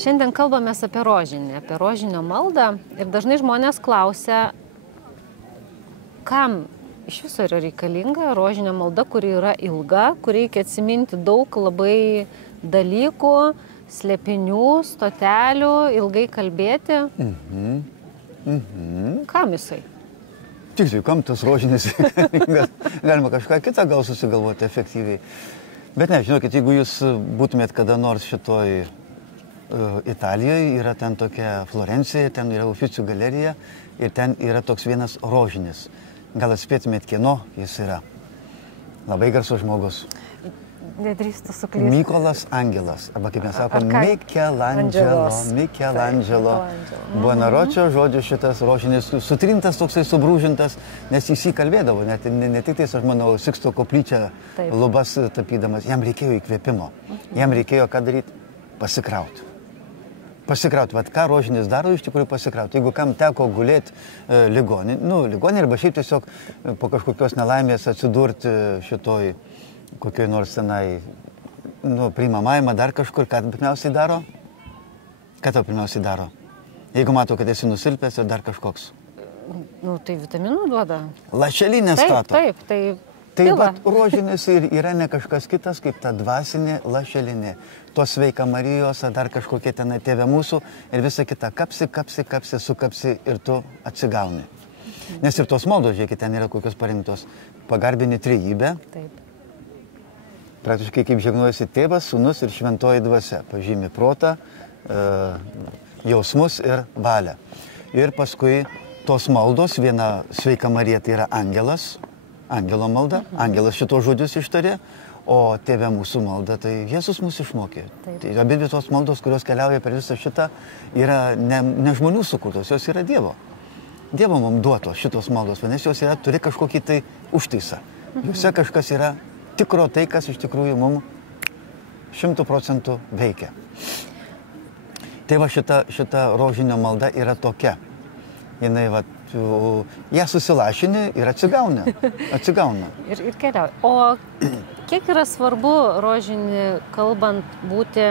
Šiandien kalbamės apie rožinio maldą ir dažnai žmonės klausia, kam iš viso yra reikalinga rožinio malda, kuri yra ilga, kur reikia atsiminti daug labai dalykų, slėpinių, stotelių, ilgai kalbėti. Kam jisai? Tiksliai, kam tas rožinis reikalingas? Galima kažką kitą gal susigalvoti efektyviai. Bet ne, žinokit, jeigu jūs būtumėt kada nors šitoj Italijoje, yra ten tokia Florencija, ten yra Uffizi galerija ir ten yra toks vienas rožinis. Gal atspėtumėt, kieno jis yra? Labai garsus žmogus. Nedrįstu suklysti. Mykolas Angelas, arba kaip mes sakome, Michelangelo. Buonarroccio, žodžiu, šitas rožinis sutrintas, toksai subrūžintas, nes jis jį kalbėdavo, ne tik tais, aš manau, Siksto koplyčią lubas tapydamas, jam reikėjo įkvėpimo. Jam reikėjo ką daryti? Pasikrauti. Pasikrauti. Vat ką rožinis daro, iš tikrųjų pasikrauti. Jeigu kam teko gulėti ligoninėje arba šiaip tiesiog po kažkokios nelaimės atsidurti šitoj kokioj nors tenai, priimamajame dar kažkur, ką pirmiausiai daro? Ką tau pirmiausiai daro? Jeigu matau, kad esi nusilpęs ir dar kažkoks. Tai vitaminų duoda. Lašelinė stato. Taip. Tai vat rožinis ir yra ne kažkas kitas, kaip ta dvasinė lašelinė. Tos Sveika Marijos, ar dar kažkokie ten Tėve mūsų ir visa kita kapsi, sukapsi ir tu atsigauni. Nes ir tos maldos, žiūrėkit, ten yra kokios parinktos. Pagarbini trejybę. Taip. Praktiškai kaip žegnuojasi Tėvas, Sūnus ir Šventoji Dvasia. Pažymi protą, jausmus ir valią. Ir paskui tos maldos, viena Sveika Marija tai yra angelas, angelo malda, angelas šito žodžius ištarė, o Tėve mūsų malda tai Jėzus mūsų išmokė. Tai abi tos maldos, kurios keliauja per visą šitą, yra ne žmonių sukurtos, jos yra Dievo. Dievo mums duotos šitos maldos, nes jos turi kažkokį tai užtaisą. Jose kažkas yra tikro tai, kas iš tikrųjų mums 100% veikia. Tai va šita rožinio malda yra tokia. Jinai ją susilašini ir atsigauna. Ir keliauja. O kiek yra svarbu rožinį kalbant būti,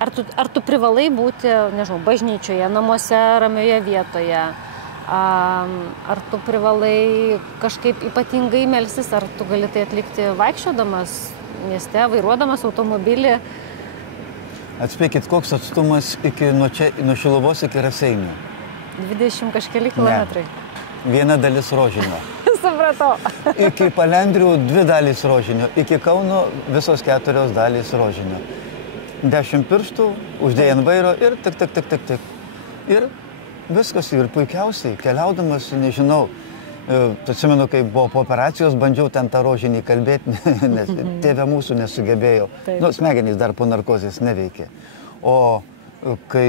ar tu privalai būti, nežinau, bažnyčioje, namuose, ramioje vietoje, ar tu privalai kažkaip ypatingai melstis, ar tu gali tai atlikti vaikščiodamas mieste, vairuodamas automobilį? Atspėkit, koks atstumas nuo Šiluvos iki Raseinių? 20 kažkeli kilometrai. Ne. Viena dalis rožinio. Supratau. Iki Palendrių 2 dalys rožinio, iki Kauno visos 4 dalys rožinio. 10 pirštų, uždėjai ant vairo ir tik. Ir viskas, ir puikiausiai, keliaudamas, nežinau, atsimenu, kai buvo po operacijos, bandžiau ten tą rožinį kalbėti, nes Tėve mūsų nesugebėjau. Smegenys dar po narkozės neveikė. O kai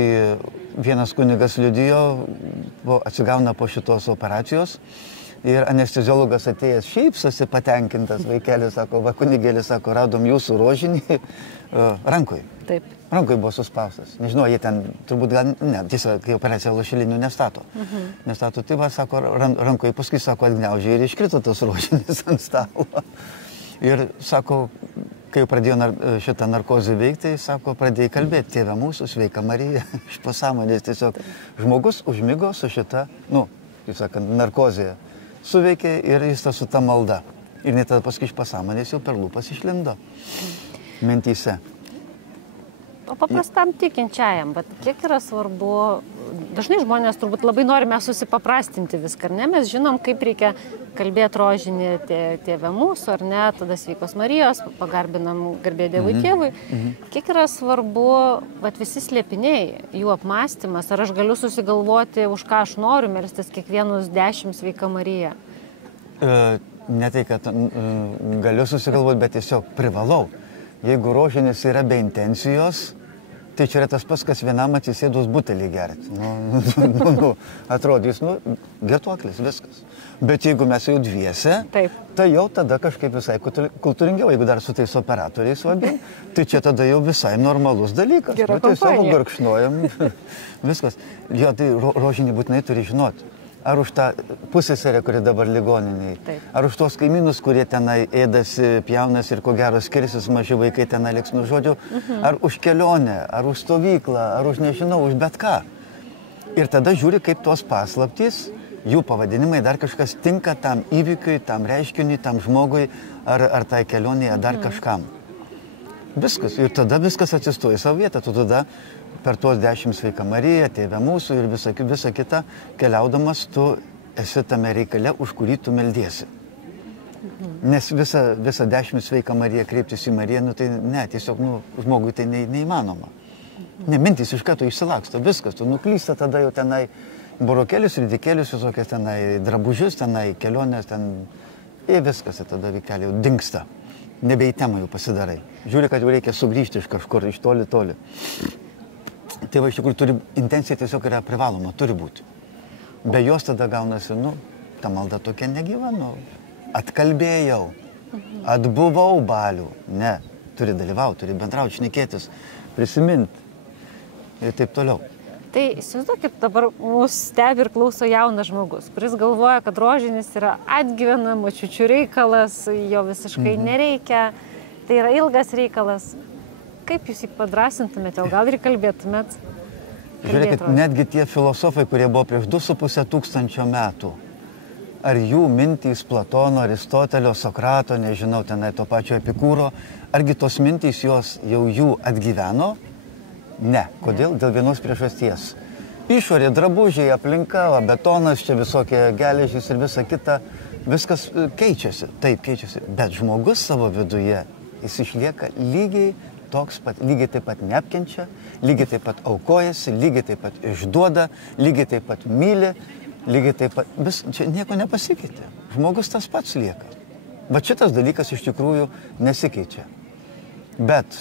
vienas kunigas liudijo, atsigauna po šitos operacijos ir anesteziologas atėjęs šypsosi patenkintas, vaikelis sako, kunigėlis sako, radom jūsų rožinį rankoj. Taip. Rankoj buvo suspaustas. Nežinau, jie ten turbūt tiesiog, kai operacija lašelinių nestato. Nestato, tai sako, rankoj, paskui sako, atgniaužė ir iškrito tas rožinis ant stalo. Ir sako, kai pradėjo šitą narkozę veikti, sako, pradėjai kalbėti, Tėve mūsų, Sveika Marija, iš pasąmonės tiesiog žmogus užmigo su šita, kaip sakant, narkozėje. Suveikė ir jis su ta malda. Ir net tada paskui iš pasąmonės jau per lūpas išlindo mintyse. O paprastam tikinčiajam, bet kiek yra svarbu, dažnai žmonės turbūt labai norime susipaprastinti viską, ar ne? Mes žinom, kaip reikia kalbėti rožinį Tėve mūsų, ar ne, tada Sveikos Marijos, pagarbinam garbė Dievui Tėvui. Kiek yra svarbu, visi slėpiniai, jų apmąstymas, ar aš galiu susigalvoti, už ką aš noriu melstis kiekvienus 10 Sveika Marija? Ne tai, kad galiu susigalvoti, bet tiesiog privalau. Jeigu rožinis yra be intencijos, tai čia yra tas pats, kas vienam atsisėdus butelį gerti. Atrodys, girtuoklis, viskas. Bet jeigu mes jau dviese, tai jau tada kažkaip visai kultūringiau, jeigu dar su tais operatoriais abiem, tai čia tada jau visai normalus dalykas. Tiesiog gurkšnojam, viskas. Jo, tai rožinį būtinai turi žinoti. ar už tą pusseserę, kuri dabar ligoniniai, ar už tos kaimynus, kurie tenai ėdasi, pjaunas ir ko gero skirsis, maži vaikai tenai liks, nu žodžiu, ar už kelionę, ar už stovyklą, ar už nežinau, už bet ką. Ir tada žiūri, kaip tos paslaptys, jų pavadinimai, dar kažkas tinka tam įvykiui, tam reiškiniui, tam žmogui, ar tai kelionėje, dar kažkam. Viskas. Ir tada viskas atsistoja į savo vietą. Tu tada per tuos 10 Sveika Marija, Tėve mūsų ir visa kita, keliaudamas tu esi tame reikale, už kurį tu meldiesi. Nes visa 10 Sveika Marija kreiptis į Mariją, nu tai ne, tiesiog žmogui tai neįmanoma. Ne, mintys iš karto išsilaksto, viskas, tu nuklysta tada jau tenai burokėlius, ridikėlius, visokias tenai drabužius, tenai kelionės, ten ir viskas, tada veikelė jau dingsta. Nebe į temą jau pasidarai. Žiūri, kad jau reikia sugrįžti iš kažkur, iš toli. Tai va, iš tikrųjų, intencija tiesiog yra privaloma, turi būti. Be jos tada gaunasi, ta malda tokia negyva, atkalbėjau, atbuvau balių. Ne, turi dalyvauti, turi bendrauti, šnekėtis, prisiminti ir taip toliau. Tai įsivaizduokit, dabar mūsų stebi ir klauso jaunas žmogus, kuris galvoja, kad rožinis yra atgyvena, močiučių reikalas, jo visiškai nereikia, tai yra ilgas reikalas. Kaip jūs jį padrasintumėte, gal ir kalbėtumėt? Žiūrėkit, netgi tie filosofai, kurie buvo prieš 2,5 tūkstančio metų, ar jų mintys Platono, Aristotelio, Sokrato, nežinau, tenai to pačio Epikūro, argi tos mintys jos jau jų atgyveno? Ne. Kodėl? Dėl vienos priežasties. Išorė, drabužiai, aplinka, betonas, čia visokie geležys ir visa kita, viskas keičiasi, taip keičiasi, bet žmogus savo viduje, jis išlieka lygiai taip pat neapkenčia, lygiai taip pat aukojasi, lygiai taip pat išduoda, lygiai taip pat myli, lygiai taip pat, čia nieko nepasikeitė. Žmogus tas pats lieka. Bet šitas dalykas iš tikrųjų nesikeičia. Bet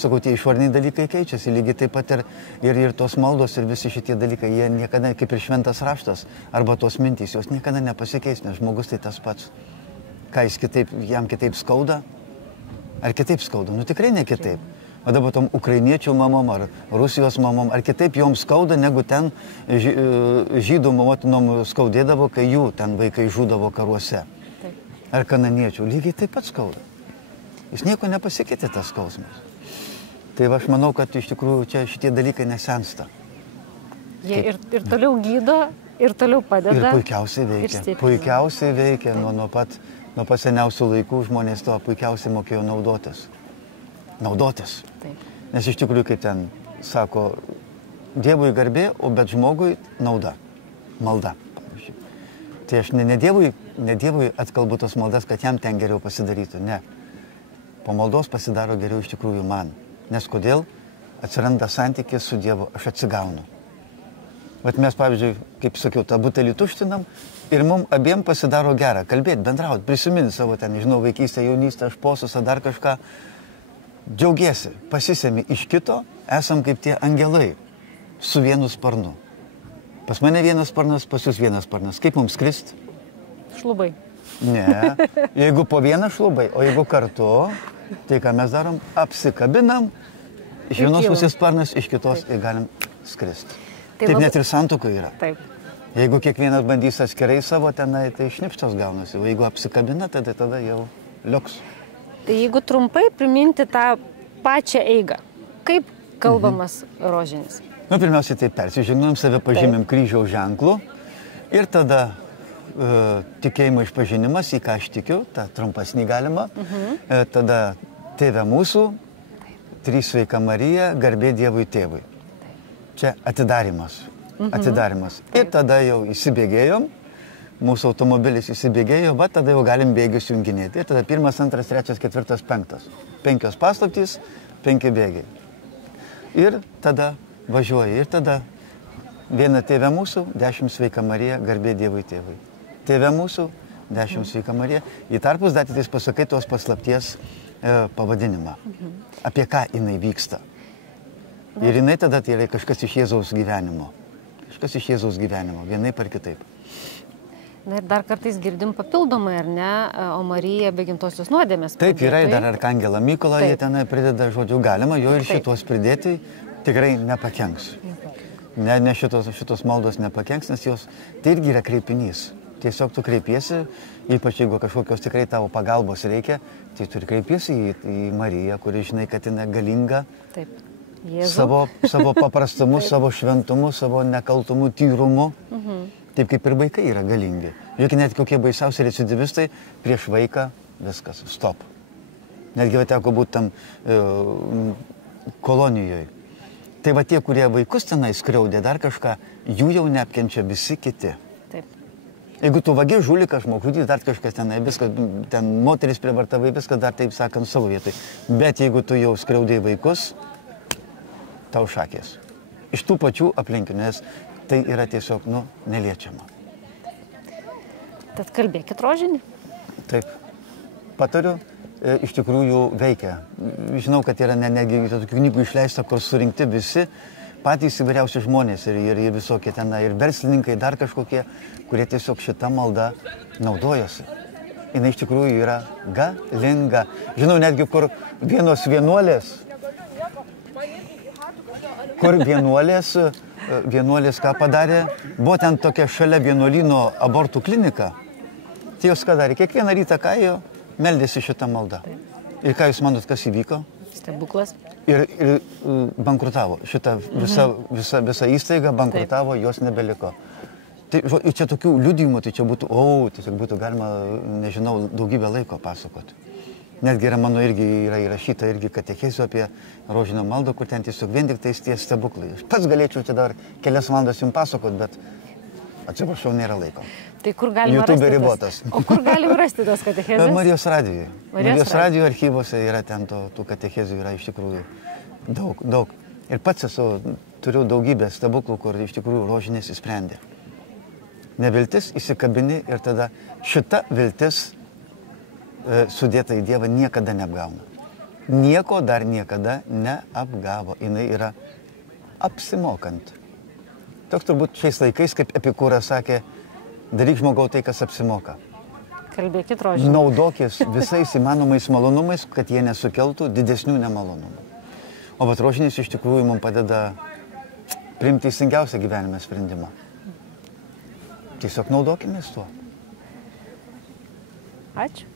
sakau, tie išoriniai dalykai keičiasi, lygiai taip pat ir tos maldos ir visi šitie dalykai, jie niekada, kaip ir šventas raštas, arba tos mintys, jos niekada nepasikeis, nes žmogus tai tas pats. Ką jam kitaip skauda? Ar kitaip skauda? Tikrai ne kitaip. O dabar tom ukrainiečių mamom ar Rusijos mamom, ar kitaip joms skauda, negu ten žydų motinom skaudėdavo, kai jų ten vaikai žūdavo karuose. Ar kananiečių. Lygiai taip pat skauda. Jis nieko nepasikeitė tas skausmas. Tai aš manau, kad iš tikrųjų čia šitie dalykai nesensta. Jie ir toliau gydo, ir toliau padeda. Ir puikiausiai veikia. Puikiausiai veikia. Nuo pat seniausių laikų žmonės to puikiausiai mokėjo naudotis. Taip. Nes iš tikrųjų, kaip ten sako, Dievui garbė, bet žmogui nauda. Malda, pavyzdžiui. Tai aš ne Dievui atkalbu tos maldas, kad jam ten geriau pasidarytų. Ne. Po maldos pasidaro geriau iš tikrųjų man. Nes kodėl? Atsiranda santykis su Dievu, aš atsigaunu. Bet mes, pavyzdžiui, kaip sakiau, tą butelį tuštinam ir mums abiem pasidaro gera kalbėti, bendrauti, prisiminti savo ten, nežinau, vaikystę, jaunystę, šposusą, dar kažką. Džiaugiesi, pasisemi iš kito, esam kaip tie angelai su vienu sparnu. Pas mane vienas sparnas, pas jūs vienas sparnas. Kaip mums skristi? Šlubai. Ne, jeigu po vieną šlubai, o jeigu kartu, tai ką mes darom, apsikabinam, iš vienos pusės sparnas, iš kitos ir galim skristi. Taip net ir santuokoj yra. Taip. Jeigu kiekvienas bandys atskirai savo tenai, tai šnipštas gaunasi. O jeigu apsikabina, tada jau liuks. Tai jeigu trumpai priminti tą pačią eigą, kaip kalbamas rožinis? Pirmiausiai tai persižegnom, save pažymim kryžiaus ženklu ir tada tikėjimo išpažinimas, į ką aš tikiu, tą trumpasnį galima. Tada Tėve mūsų, 3 Sveika Marija, garbė Dievui Tėvui. Čia atidarimas. Ir tada jau įsibėgėjom, mūsų automobilis įsibėgėjo, bet tada jau galim bėgius junginėti. Ir tada 1, 2, 3, 4, 5. 5 paslaptys, 5 bėgiai. Ir tada važiuoji. Ir tada 1 Tėve mūsų, 10 Sveika Marija, garbė Dievui Tėvui. Tėve mūsų, 10 Sveika Marija. Į tarpus datytais pasakai tos paslapties pavadinimą. Apie ką jinai vyksta. Ir jinai tada tai yra kažkas iš Jėzaus gyvenimo. Kažkas iš Jėzaus gyvenimo, vienaip ar kitaip. Na ir dar kartais girdim papildomai, ar ne, o Marija be gimtosios nuodėmės. Taip, yra dar Arkangelą Mykolą, jie tenai prideda, žodžiu, galima jo ir šitos pridėti, tikrai nepakenks. Ne šitos maldos nepakenks, nes jos tai irgi yra kreipinys. Tiesiog tu kreipiesi, ypač jeigu kažkokios tikrai tavo pagalbos reikia, tai tu ir kreipiesi į Mariją, kuri žinai, kad jinai galinga. Taip. Jėzau. Savo paprastumu, savo šventumu, savo nekaltumu, tyrumu. Taip kaip ir vaikai yra galingi. Žiūrėk, net kokie baisiausi recidivistai prieš vaiką viskas, stop. Netgi va teko būti tam kolonijoje. Tai va tie, kurie vaikus tenai skriaudė dar kažką, jų jau neapkenčia visi kiti. Taip. Jeigu tu vagi žulikas, žmogžudys, dar kažkas tenai, viskas, ten moteris prievartavai, viskas dar taip sakant savo vietoj. Bet jeigu tu jau skriaudėjai vaikus, tau šakės. Iš tų pačių aplinkinių, nes tai yra tiesiog, neliečiama. Tad kalbėkit rožinį. Taip. Patariu, iš tikrųjų veikia. Žinau, kad yra netgi tokių knygų išleista, kur surinkti visi patys įvairiausi žmonės ir visokie ten, ir verslininkai, dar kažkokie, kurie tiesiog šitą maldą naudojosi. Jis iš tikrųjų yra galinga. Žinau, netgi kur vienuolės ką padarė, buvo ten tokia šalia vienuolyno abortų klinika. Tai jos ką darė? Kiekvieną rytą ką jo meldėsi šitą maldą. Ir ką jūs manot, kas įvyko? Stebuklas. Ir bankrutavo. Šitą visa įstaiga bankrutavo, jos nebeliko. Tai čia tokių liudijimų, tai čia būtų, tiesiog būtų galima, nežinau, daugybę laiko pasakoti. Netgi yra mano irgi yra įrašyta irgi katechezių apie rožinio maldą, kur ten tiesiog vien tik tais tie stebuklai. Aš pats galėčiau čia dar kelias valandas jums pasakoti, bet atsiprašau, nėra laiko. Tai kur galima YouTube rasti ribotas. O kur galim rasti tos katechezės? Marijos radijoje. Marijos radijo archyvose yra ten tų katechezių yra iš tikrųjų daug. Ir pats turiu daugybę stebuklų, kur iš tikrųjų rožinės įsprendė. Neviltis įsikabini ir tada šita viltis sudėta į Dievą niekada neapgauna. Nieko dar niekada neapgavo. Jinai yra apsimokanti. Toks turbūt šiais laikais, kaip Epikūras sakė, daryk žmogau tai, kas apsimoka. Kalbėkit rožinį. Naudokis visais įmanomais malonumais, kad jie nesukeltų didesnių nemalonumų. O bet rožinis iš tikrųjų mums padeda priimti teisingiausią gyvenime sprendimą. Tiesiog naudokimės tuo. Ačiū.